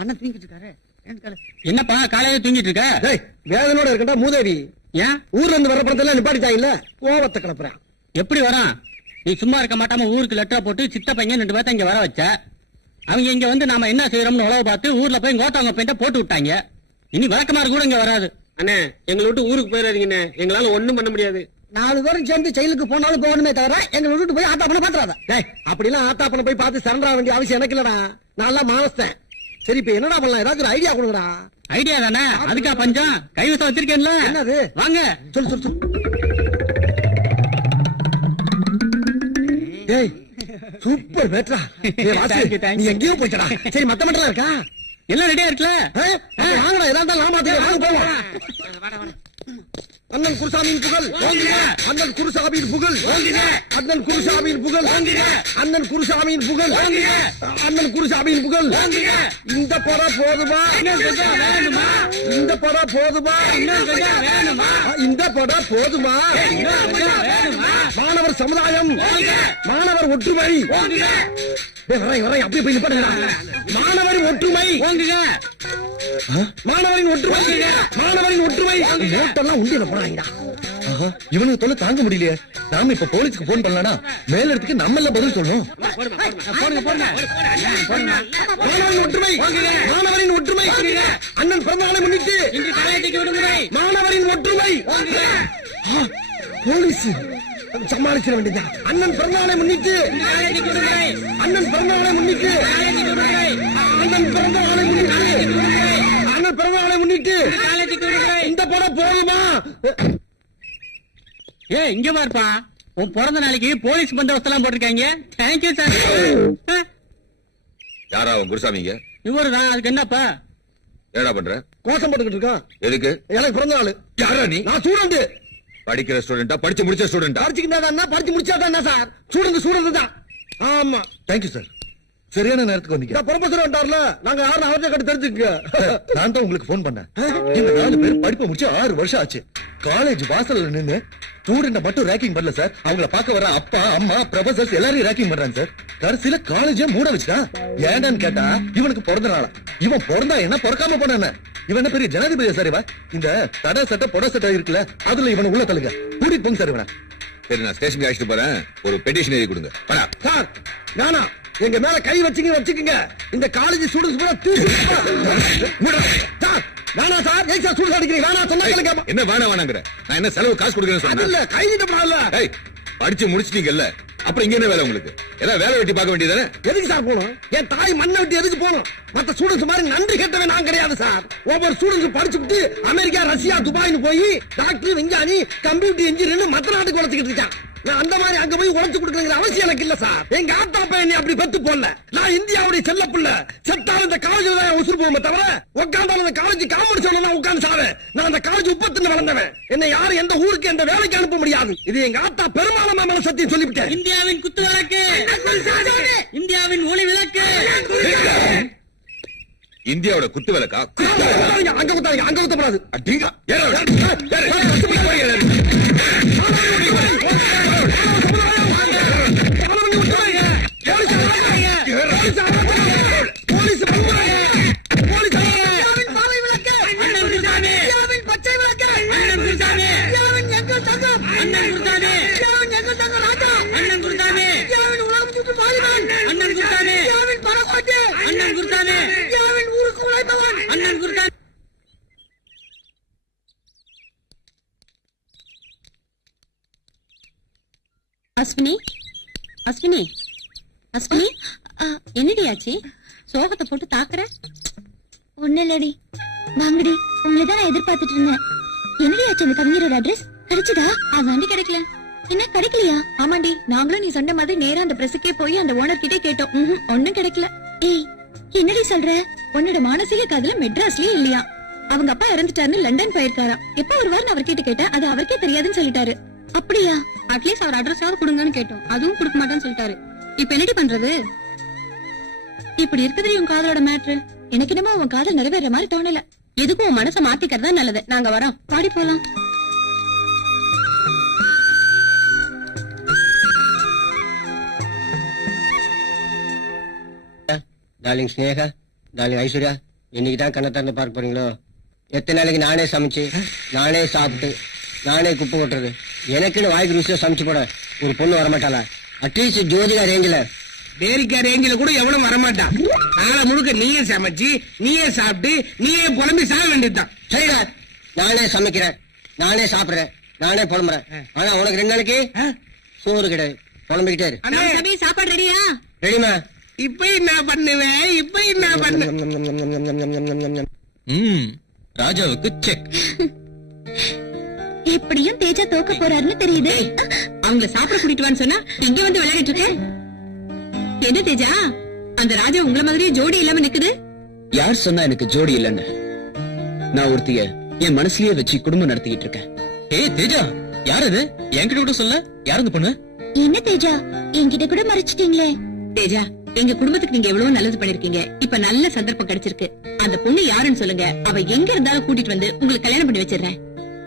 அண்ணன் தூங்கிட்டு இருக்காரு. என்னப்பா காலையில தூங்கிட்டு இருக்க? வேதனோட இருக்கட்டா மூதேவி. ஏன் ஊர்ல இருந்து வர படத்தெல்லாம் நிப்பாட்டிட்டாங்கல்ல, கோவத்தை கிளப்புறேன். எப்படி வரான்? நீ சும்மா இருக்க மாட்டாம ஊருக்கு லெட்டர் போட்டு சித்த பையன் 2 பேர்த்த இங்க வர வச்ச. அவங்க இங்க வந்து நாம என்ன செய்யறோம்னு உழவு பார்த்து ஊர்ல போய் கோட்டாங்க பெயிண்ட போட்டு விட்டாங்க. இனி விளக்கமாறு கூட இங்க வராது. அண்ணே, எங்களை விட்டு ஊருக்கு போயிடாதீங்கண்ணே. எங்களால ஒண்ணும் பண்ண முடியாது. 4 பேரும் சேர்ந்து செயலுக்கு போனாலும் போகணுமே தவிர எங்களை விட்டுட்டு போய் ஆத்தா பண்ண பாத்துறாத. அப்படிலாம் ஆத்தா பண்ண போய் பார்த்து சரண்டா வேண்டிய அவசியம் எனக்கு இல்லடா. நான் மானஸ்தேன். சரி, இப்ப என்னடா பண்ணலாம்? ஏதாவது ஒரு ஐடியா கொடுங்கடா. ஐடியா தானே, அதுக்கா பஞ்சம்? கைவசம் வச்சிருக்கேன்ல. என்னது? வாங்க சொல்லு. டேய், சூப்பர் பேட்ரா. நீ எங்கேயோ போயிட்டடா. சரி, மத்த மட்டும் இருக்கா? எல்லாம் ரெடியா இருக்குல்ல? வாங்கடா, ஏதாவது வாங்க போவோம். அண்ணன் குருசாமியின் புகழ், அண்ணன் குருசாமியின் புகழ், அண்ணன் குருசாமியின் புகழ், அண்ணன் குருசாமியின் புகழ், அண்ணன் குருசாமியின் புகழ். இந்த படம் போதுமா? இந்த படம் போதுமா? இந்த படம் போதுமா? மாணவர் சமுதாயம், மாணவர் ஒற்றுமை. வரை அப்படியே போய் நிப்பாட்டுங்க. மாணவரின் ஒற்றுமை, மாணவரின் ஒற்றுமை, மாணவரின் ஒற்றுமை. நோட்டெல்லாம் உண்டியில போறாங்க. இவனுக்கு தொல்லை தாங்க முடியலையே. நாம இப்ப போலீஸ்க்கு போன் பண்ணலாம்னா மேல இடத்துக்கு நம்ம எல்லாம் பதில் சொல்லணும். மாணவரின் ஒற்றுமை, மாணவரின் ஒற்றுமை. அண்ணன் பிறந்தநாளை முன்னிட்டு மாணவரின் ஒற்றுமை. போலீஸ் சமாளிச்சிட வேண்டியதா. அண்ணன் பிறந்தநாளை முன்னிட்டு, அண்ணன் பிறந்தநாளை முன்னிட்டு, அண்ணன் பிறந்தநாளை முன்னிட்டு, அண்ணன் பிறந்தநாளை முன்னிட்டு இந்த படம் போதுமா? இங்க பாருப்பா, உன் பிறந்த நாளைக்கு போலீஸ் பந்தோபஸ்து எல்லாம் போட்டிருக்காங்க. Thank you sir. யாரா உன் குருசாமிங்க? இவருதான். அதுக்கு என்னப்பா? என்னடா பண்ற? கோஷம் போட்டுக்கிட்டு இருக்கான். எதுக்கு? எனக்கு பிறந்த நாள். யாரா நீ? நான் ஸ்டூடெண்ட். படிக்கிற ஸ்டூடெண்டா? படிச்சு முடிச்ச ஸ்டூடெண்டா? படிச்சு முடிச்சாதான் என்ன சார்? ஸ்டூடெண்ட் தான். ஆமா. Thank you sir. சரியான நேரத்துக்கு வந்தீங்க. ப்ரொஃபசர் வந்தார்ல, நாங்க யாரும் அவர்கிட்ட கட்டு தெரிஞ்சுக்க. நான் தான் உங்களுக்கு போன் பண்ணேன். இந்த 4 பேர் படிப்பு முடிச்சு 6 வருஷம் ஆச்சு. காலேஜ் வாசல்ல நின்னு ஸ்டூடெண்ட மட்டும் ரேக்கிங் பண்ணல சார். அவங்கள பார்க்க வர அப்பா, அம்மா, ப்ரொஃபசர்ஸ் எல்லாரையும் ரேக்கிங் பண்றாங்க சார். கடைசியில காலேஜே மூட வச்சுட்டான். ஏண்டான்னு கேட்டா இவனுக்கு பிறந்த நாளா. இவன் பிறந்தா என்ன, பிறக்காம போன இவன் என்ன பெரிய ஜனாதிபதியா சார்? இவன் இந்த தடை சட்டை பொட சட்டை இருக்குல்ல, அதுல இவனை உள்ள தள்ளுங்க. கூட்டிட்டு போங்க சார் இவனை. சரி, நான் ஸ்டேஷனுக்கு அழைச்சிட்டு போறேன். ஒரு பெட்டிஷன் எழுதி கொடுங்க. சார், நானா எங்க மேல கை வச்சுக்கீங்க. இந்த காலேஜ் ஸ்டூடெண்ட்ஸ் கூட சார் வேணா சார். ஏன் சார் ஸ்டூடெண்ட் அடிக்கிறீங்க? வேணா சொன்னா கேட்க. என்ன வேணாங்கிற? நான் என்ன செலவு காசு கொடுக்கறேன்னு சொன்னேன். இல்ல, கை விடப்படாதுல்ல. படிச்சு முடிச்சிட்டீங்கல்ல, அப்புறம் இங்க என்ன வேலை உங்களுக்கு? ஏதாவது வேலை வெட்டி பார்க்க வேண்டியதானே? எதுக்கு சார் போகணும்? என் தாய் மண்ணை விட்டு எதுக்கு போகணும்? மத்த ஸ்டூடெண்ட்ஸ் மாதிரி நன்றி கேட்டவன் நான் கிடையாது சார். ஒவ்வொரு ஸ்டூடெண்ட்ஸ் படிச்சுட்டு அமெரிக்கா, ரஷ்யா, துபாய்னு போய் டாக்டர், விஞ்ஞானி, கம்ப்யூட்டர் இன்ஜினியர் மத்த நாட்டுக்கு உழைச்சிக்கிட்டு இருக்கான். நான் அந்த மாதிரி அங்க போய் உழைச்சு கொடுக்கணுங்கிற அவசியம் எனக்கு இல்ல சார். எங்க ஆத்தா பையன் அப்படி பெத்து போடல. நான் இந்தியாவுடைய செல்ல பிள்ளை. செத்தாலும் இந்த காலேஜ் தான் உசுறு போவோமே தவிர உட்காந்தாலும் இந்த காலேஜ் காமெடி சொல்லலாம் உட்காந்து சாவேன். நான் அந்த காலேஜ் உப்பத்துன்னு வளர்ந்தவன். என்ன யாரும் எந்த ஊருக்கு எந்த வேலைக்கு அனுப்ப முடியாது. இது எங்க ஆத்தா பெருமாளமா மேல சத்தியம் சொல்லிவிட்டேன். இந்தியாவின் குத்து விளக்கு, இந்தியாவின் ஒளி விளக்கு. இந்தியாவோட குத்து விளக்கா? அங்க குத்தாங்க, அங்க குத்தப்படாது. அஸ்வினி, அஸ்வினி, அஸ்வினி, என்னடி ஆச்சு? சோகத்தை போட்டு தாக்குற? ஒண்ணு இல்லடி. வாங்கடி, உங்களை தான் நான் எதிர்பார்த்துட்டு இருந்தேன். என்னடி ஆச்சு? அந்த கவிஞரோட அட்ரஸ் கிடைச்சதா? அதாண்டி கிடைக்கல. என்ன கிடைக்கலையா? ஆமாண்டி, நாங்களும் நீ சொன்ன மாதிரி நேரா அந்த பிரஸுக்கே போய் அந்த ஓனர் கிட்டே கேட்டோம். ஒண்ணும் கிடைக்கல. ஏய், என்னடி சொல்ற? உன்னோட மானசீக காதல மெட்ராஸ்லயே இல்லையா? அவங்க அப்பா இறந்துட்டாருன்னு லண்டன் போயிருக்காராம். எப்ப வருவாருன்னு அவர்கிட்ட கேட்டேன். அது அவருக்கே தெரியாதுன்னு சொல்லிட்டாரு. அப்படியா? அட்லீஸ்ட் அவர் அட்ரஸாவது கொடுங்கன்னு கேட்டோம். அதுவும் கொடுக்க மாட்டேன்னு சொல்லிட்டாரு. இப்ப என்னடி பண்றது? இப்படி இருக்குது உன் காதலோட மேட்ரு. எனக்கு என்னமோ உன் காதல் நிறைவேற மாதிரி தோணல. எதுக்கும் உன் மனசை மாத்திக்கிறதா நல்லது. நாங்க வரோம், பாடி போலாம். டார்லிங் ஸ்னேகா, டார்லிங் ஐஸ்வர்யா, இன்னைக்கு தான் கண்ணை திறந்து பார்க்க போறீங்களோ? எத்தனை நாளைக்கு நானே சமைச்சு நானே சாப்பிட்டு நானே குப்பை கொட்டுறது? எனக்குன்னு வாய்க்கு ருசியா சமைச்சு போட ஒரு பொண்ணு வரமாட்டாளா? அட்லீஸ்ட் ஜோதிகா ரேஞ்சில, பேரிக்கா ரேஞ்சில கூட எவனும் வரமாட்டான். ஆளை முழுக்க நீயே சமைச்சு நீயே சாப்பிட்டு நீயே புலம்பி சாக வேண்டியதுதான். சரிடா, நானே சமைக்கிறேன், நானே சாப்பிடுறேன், நானே புலம்புறேன். ஆனா உனக்கு 2 நாளைக்கு சோறு கிடையாது, புலம்பிக்கிட்டே இரு. அண்ணே, சாப்பாடு ரெடியா? ரெடிமா? இப்ப என்ன பண்ணுவேன்? இப்ப என்ன பண்ணு? ராஜாவுக்கு செக். எப்படியும் தேஜா தோக்க போறாருன்னு தெரியுது. அவங்கள சாப்பிட கூட்டிட்டு வான்னு சொன்னா இங்க வந்து விளையாடிட்டு இருக்க. என்ன தேஜா, அந்த ராஜா உங்கள மாதிரியே ஜோடி இல்லாம நிக்குது? யார் சொன்னா எனக்கு ஜோடி இல்லன்னு? நான் ஒருத்திய என் மனசுலயே வச்சு குடும்பம் நடத்திக்கிட்டு இருக்கேன். ஏய் தேஜா, யார் இது? என்கிட்ட கூட சொல்ல. யார் இந்த பொண்ணு? என்ன தேஜா, என்கிட்ட கூட மறைச்சிட்டீங்களே. தேஜா, எங்க குடும்பத்துக்கு நீங்க எவ்வளவு நல்லது பண்ணிருக்கீங்க. இப்ப நல்ல சந்தர்ப்பம் கிடைச்சிருக்கு. அந்த பொண்ணு யாருன்னு சொல்லுங்க, அவ எங்க இருந்தாலும் கூட்டிட்டு வந்து உங்களுக்கு கல்யாணம் பண்ணி வச்சிடுறேன்.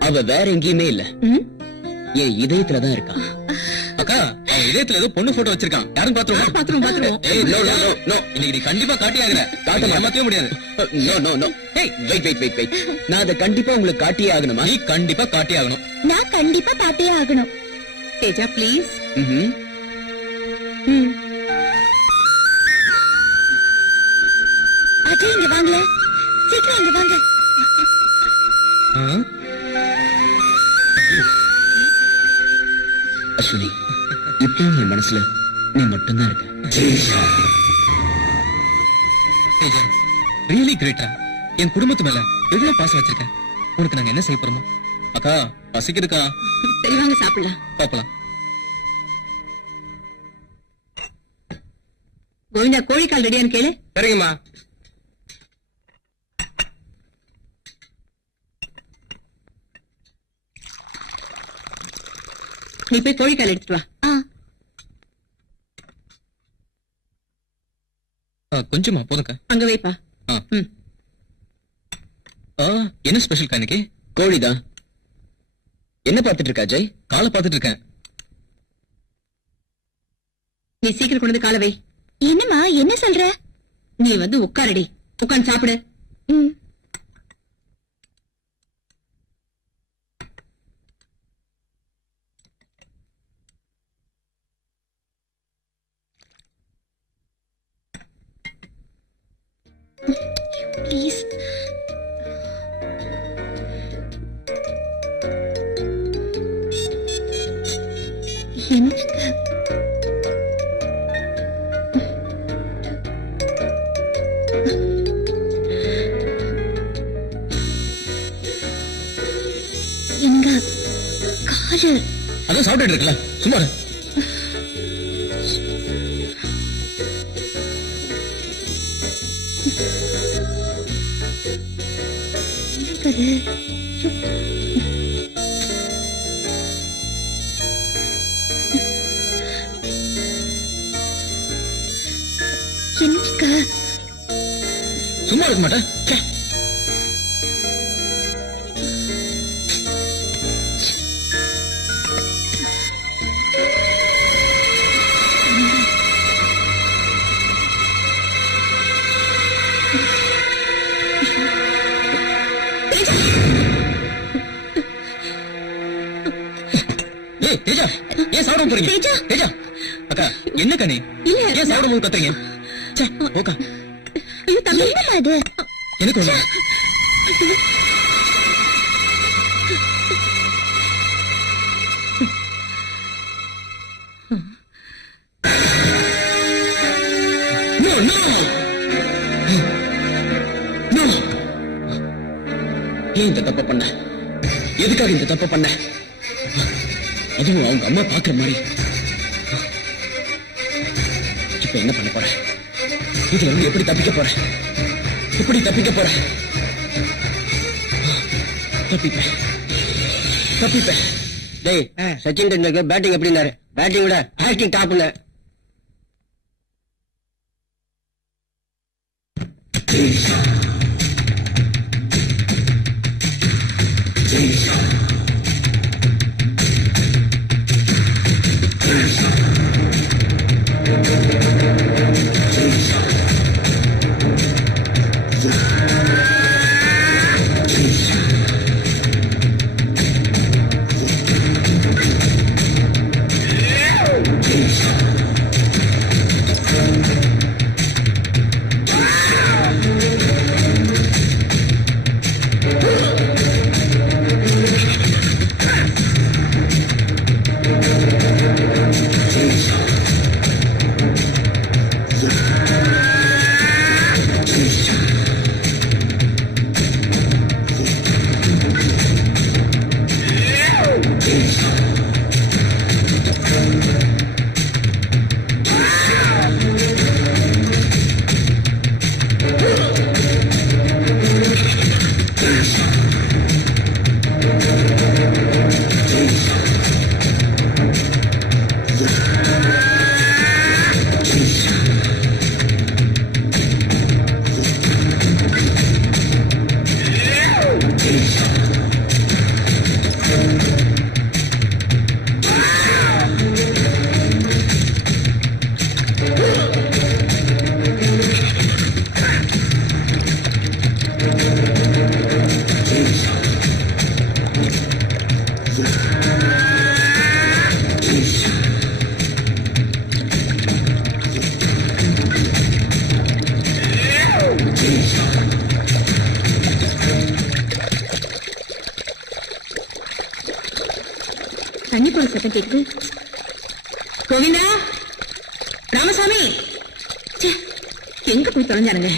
அவ வேற எங்கேயுமே இல்ல, என் இதயத்துலதான் இருக்கா. அக்கா, அவன் இதயத்துல ஏதோ பொண்ணு போட்டோ வச்சிருக்கான். யாரும் பாத்துருவோம். பாத்துருவோம். ஏய் நோ நோ நோ நோ, இன்னைக்கு நீ கண்டிப்பா காட்டியாகற. காட்ட ஏமாத்தவே முடியாது. No no no. ஏய் வெயிட். நான் அதை கண்டிப்பா உங்களுக்கு காட்டியே ஆகணுமா? நீ கண்டிப்பா காட்டியே ஆகணும். நான் கண்டிப்பா பார்த்தே ஆகணும். தேஜா ப்ளீஸ். அஜய் இங்க வாங்கல, சீக்கிரம் இங்க வாங்க. அஸ்வினி, இப்பவும் என் மனசுல நீ மட்டும்தான் இருக்க. Teja really Greta. என் குடும்பத்து மேல எவ்வளவு பாசம் வச்சிருக்க. உனக்கு நாங்க என்ன செய்ய போறோமோ? அக்கா பசிக்குதுக்கா. சரி வாங்க சாப்பிடலாம். பாப்பலாம். கோவிந்தா, கோழிக்கால் ரெடியான்னு கேளு. சரிங்கம்மா. நீ போய் கோழிக்கால் எடுத்துட்டு வா. கொஞ்சமா போதுக்கா. அங்க வைப்பா. என்ன ஸ்பெஷல் இன்னைக்கு? கோழிதான். என்ன பாத்துட்டு இருக்கா அஜய்? காலை பாத்துட்டு இருக்கேன். நீ சீக்கிரம் கொண்டு வந்து காலை வை. என்னம்மா, என்ன சொல்ற? நீ வந்து உட்காரடி, உட்காந்து சாப்பிடு. ப்ளீஸ். எனக்கு எங்க காலு. அதான் சாப்பிட்டு இருக்கல, சும்மா இரு. அது என்னக்கா? சும்மா இருக்க மாட்டேன். ச்சே. ஏய் தேஜா, ஏன் சாப்பிட போறீங்க? தேஜா அக்கா, என்னக்கா நீ ஏன் சாப்பிட போது கத்துறீங்க? ச்சே, ஓகா. ஐயோ தம்பி, என்னம்மா அது? எனக்கு ஒண்ணு. No, no. No. ஏன் இந்த தப்ப பண்ண? எதுக்காக இந்த தப்ப பண்ண? அதுவும் அவங்க அம்மா பாக்குற மாதிரி. இப்ப என்ன பண்ண போற? இதுல இருந்து எப்படி தப்பிக்க போற? எப்படி தப்பிக்க போற? தப்பிப்பேன். டேய், சச்சின் டெண்டுல்கர் பேட்டிங் எப்படின்னாரு? பேட்டிங் விட ஆக்டிங் டாப்ல. Jason. எதுக்கு சத்தம் கேக்குது? கோவிந்தா, ராமசாமி, ச்சே, எங்க போய் தொலைஞ்சானுங்க?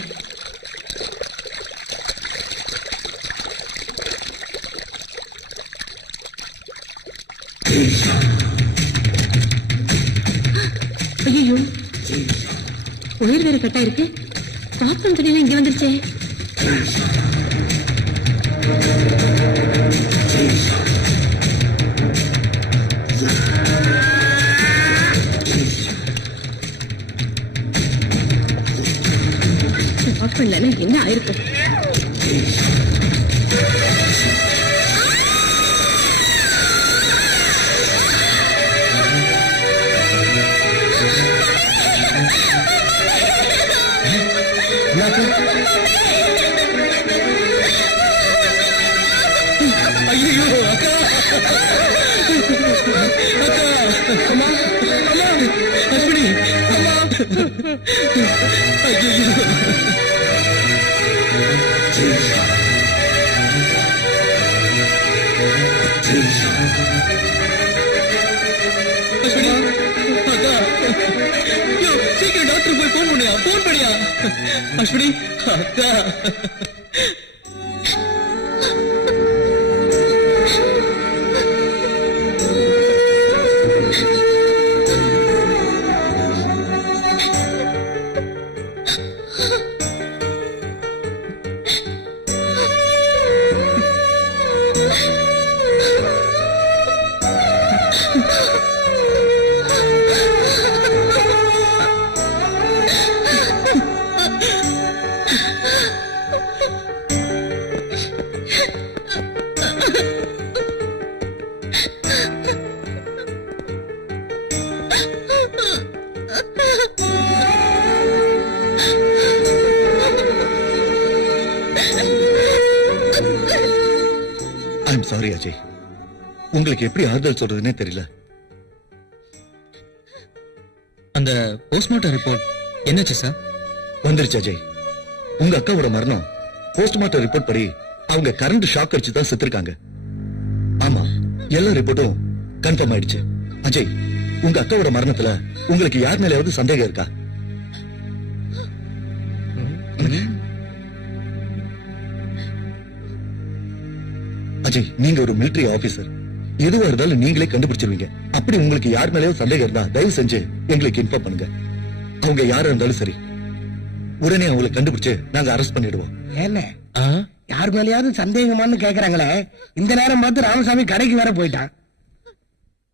ஐயோ, உயிர் வேற கட்டா இருக்கு. பாத்திரம் துணியெல்லாம் இங்க வந்துருச்சே. என்ன ஆயிருக்கும்? ஐயோ அக்கா, அக்கா, அம்மா, அம்மா, அஸ்வினி, அம்மா, ஐயோ. அஸ்வினி, அக்கா, யோ, சீக்கிரம் டாக்டர் போய் போன் பண்ணியா? அஸ்வினி, அக்கா. ஐம் சாரி அஜய், உங்களுக்கு எப்படி ஆறுதல் சொல்றதுன்னே தெரியல. அந்த போஸ்ட்மார்ட்டம் ரிப்போர்ட் என்னாச்சு சார்? வந்துருச்சு அஜய். உங்க அக்காவோட மரணம் போஸ்ட்மார்ட்டம் ரிப்போர்ட் படி அவங்க கரண்ட் ஷாக் அடிச்சு தான் செத்துருக்காங்க. ஆமா, எல்லா ரிப்போர்ட்டும் கன்ஃபார்ம் ஆயிடுச்சு. அஜய், உங்க அக்காவோட மரணத்துல உங்களுக்கு யார் மேலேயாவது சந்தேகம் இருக்கா? அஜய், நீங்க ஒரு மிலிட்டரி ஆபீசர், எதுவா இருந்தாலும் நீங்களே கண்டுபிடிச்சிருவீங்க. அப்படி உங்களுக்கு யார் மேலேயும் சந்தேகம் இருந்தா தயவு செஞ்சு எங்களுக்கு இன்ஃபார்ம் பண்ணுங்க. அவங்க யாரா இருந்தாலும் சரி, உடனே அவங்களை கண்டுபிடிச்சு நாங்க அரெஸ்ட் பண்ணிடுவோம். என்ன யார் மேலயாவது சந்தேகமானு கேக்குறாங்களே, இந்த நேரம் பார்த்து ராமசாமி கடைக்கு வேற போயிட்டான்.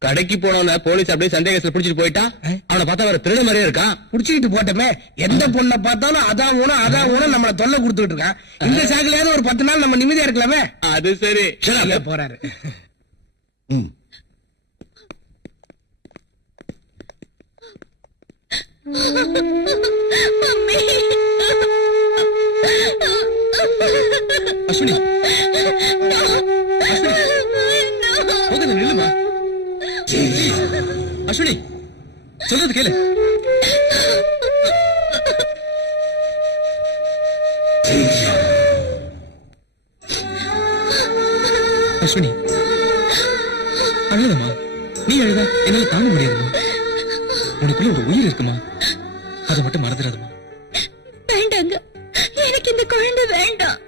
கடைக்கு போனவன போலீஸ் அப்படியே சந்தேகத்துல புடிச்சிட்டு போயிட்டா. அவனை பார்த்தா வேற திருட மாதிரியே இருக்கான். புடிச்சுக்கிட்டு போட்டமே, எந்த பொண்ணை பார்த்தாலும் அதான் ஊனம் நம்மள தொல்லை கொடுத்துட்டு இருக்கான். இந்த சாக்கிலையாவது ஒரு 10 நாள் நம்ம நிம்மதியா இருக்கலாமே. அது சரி, போறாரு. அஸ்வினி, முதல்ல நில்லுமா. அஸ்வினி, சொல்றது கேளு. அஸ்வினி, அழுதமா. நீ அழுதா என்னால தாங்க முடியாதுமா. உனக்குள்ள ஒரு உயிர் இருக்குமா, அதை மட்டும் மறந்துடாதமா. வேண்டாங்க, எனக்கு இந்த குழந்தை வேண்டாம்.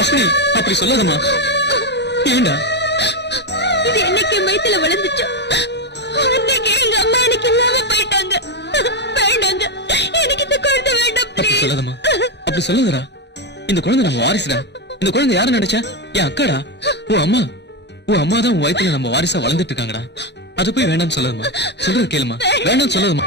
அஸ்வினி, அப்படி சொல்லாதமா. ஏண்டா? இது என்னைக்கு வயித்துல வளர்ந்துச்சோ அன்னைக்கு எங்க அம்மா எனக்கு இல்லாம போயிட்டாங்க. வேண்டாங்க, எனக்கு இந்த குழந்தை வேண்டாம். அப்படி சொல்லாதமா, அப்படி சொல்லாதடா. இந்த குழந்தை நம்ம வாரிசுடா. இந்த குழந்தை யாரு நினைச்சா? என் அக்காடா, உன் அம்மா. உன் அம்மா தான் உன் வயித்துல நம்ம வாரிசா வளர்ந்துட்டு இருக்காங்கடா. அதை போய் வேண்டாம்னு சொல்லாதமா. சொல்றது கேளுமா, வேண்டாம்னு சொல்லாதமா.